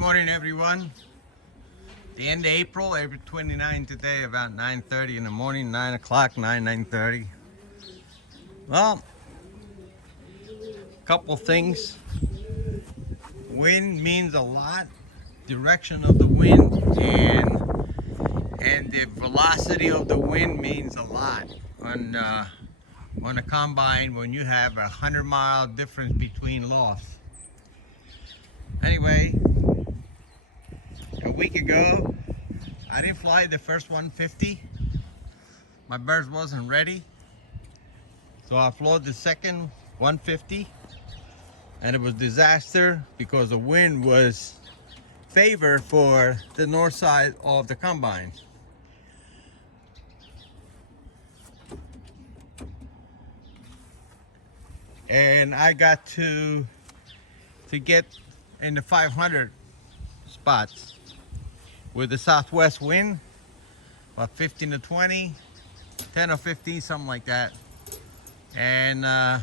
morning, everyone. The end of April 29 today, about 9:30 in the morning, 9 o'clock, 9:30. Well, couple things. Wind means a lot. Direction of the wind and the velocity of the wind means a lot on a combine when you have 100-mile difference between lofts. Anyway, a week ago, I didn't fly the first 150. My birds wasn't ready. So I flew the second 150 and it was disaster because the wind was favored for the north side of the combine. And I got to get in the 500 spots with the southwest wind, about 15 to 20, 10 or 15, something like that. And I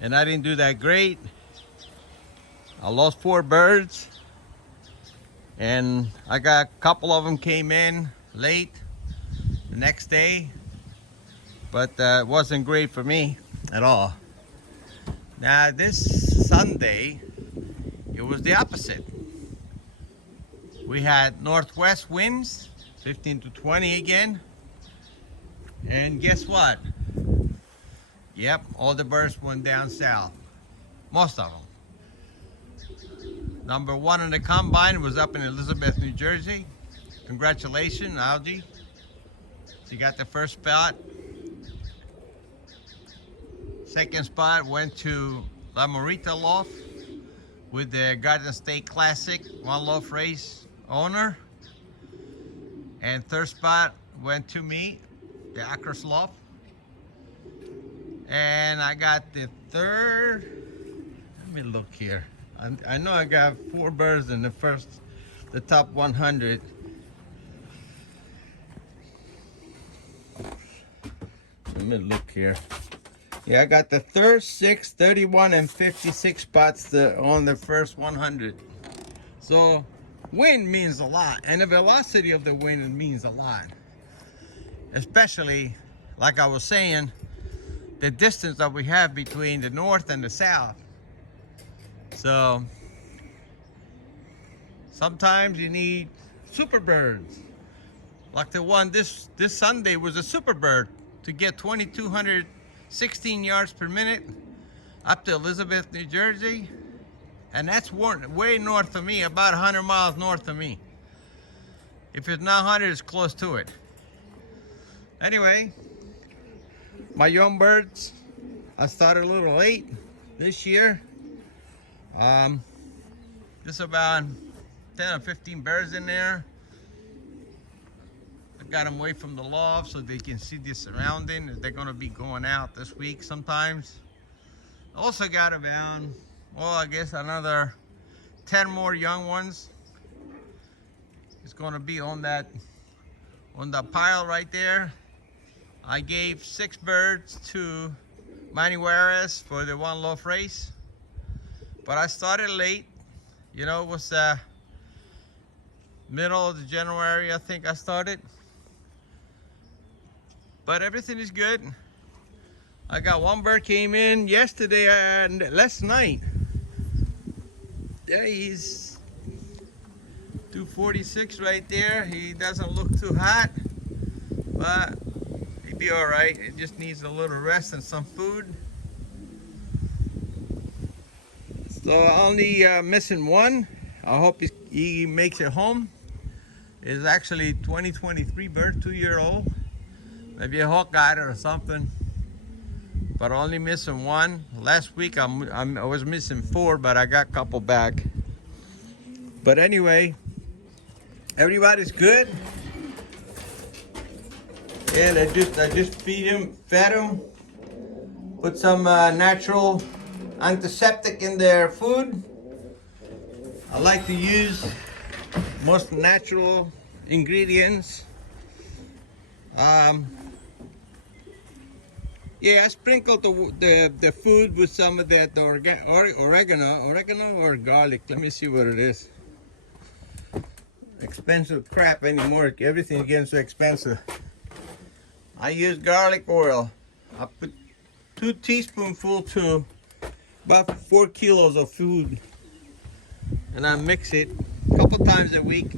didn't do that great. I lost 4 birds, and I got a couple of them came in late the next day, but it wasn't great for me at all. Now this Sunday, it was the opposite. We had northwest winds, 15 to 20 again. And guess what? Yep, all the birds went down south. Most of them. Number 1 in the combine was up in Elizabeth, New Jersey. Congratulations, Algie. She got the first spot. Second spot went to La Morita Loft with the Garden State Classic one loft race owner. And third spot went to me, the Acros Loft. And I got the third. Let me look here. I know I got 4 birds in the top 100. Let me look here. Yeah, I got the third, 6, 31, and 56 spots on the first 100. So wind means a lot, and the velocity of the wind means a lot. Especially, like I was saying, the distance that we have between the north and the south. So sometimes you need super birds. Like the one this Sunday was a super bird to get 2,216 yards per minute up to Elizabeth, New Jersey. And that's way north of me, about 100 miles north of me. If it's not 100, it's close to it. Anyway, my young birds, I started a little late this year. Just about 10 or 15 birds in there. I got them away from the loft so they can see the surrounding. They're gonna be going out this week sometimes. Also got about, well, I guess another 10 more young ones. It's gonna be on that pile right there. I gave 6 birds to Manny Juarez for the one loft race, but I started late. You know, it was middle of January, I think I started. But everything is good. I got 1 bird came in yesterday and last night. Yeah, he's 246 right there. He doesn't look too hot, but he'd be all right. It just needs a little rest and some food. So only missing 1. I hope he makes it home. It's actually 2023 bird, 2-year-old. Maybe a hawk got it or something. But only missing 1. Last week I was missing 4, but I got a couple back. But anyway, everybody's good. And I just fed them, put some natural antiseptic in their food. I like to use most natural ingredients. Yeah, I sprinkled the food with some of that oregano or garlic. Let me see what it is. expensive crap anymore. Everything's getting so expensive. I use garlic oil. I put 2 teaspoonfuls to about 4 kilos of food, and I mix it a couple times a week.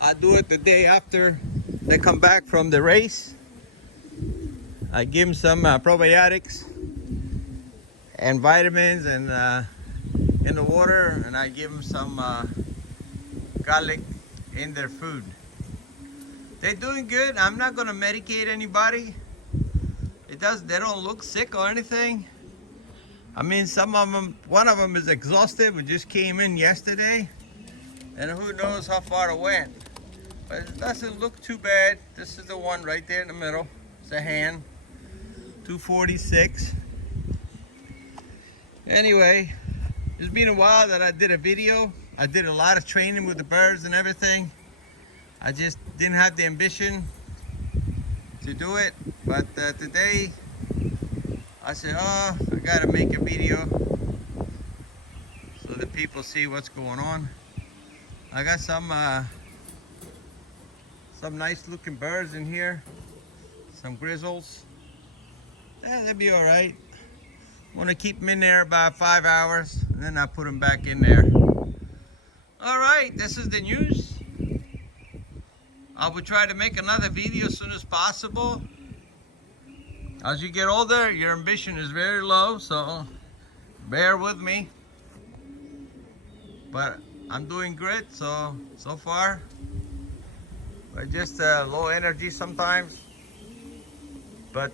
I do it the day after they come back from the race. I give them some probiotics and vitamins and in the water, and I give them some garlic in their food. They're doing good. I'm not gonna medicate anybody. They don't look sick or anything. I mean, some of them, one of them is exhausted. We just came in yesterday, and who knows how far it went. But it doesn't look too bad. This is the one right there in the middle. It's a hand, 246. Anyway, it's been a while that I did a video. I did a lot of training with the birds and everything. I just didn't have the ambition to do it. But today, I said, oh, I gotta make a video so that people see what's going on. I got some nice looking birds in here. Some grizzles. Yeah, they'll be all right. Want to keep them in there about 5 hours, and then I put them back in there. All right, this is the news. I will try to make another video as soon as possible. As you get older, your ambition is very low, so bear with me. But I'm doing great so far. But just low energy sometimes. But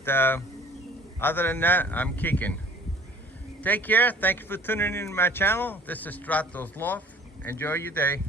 other than that, I'm kicking. Take care. Thank you for tuning in to my channel. This is Stratos Loft. Enjoy your day.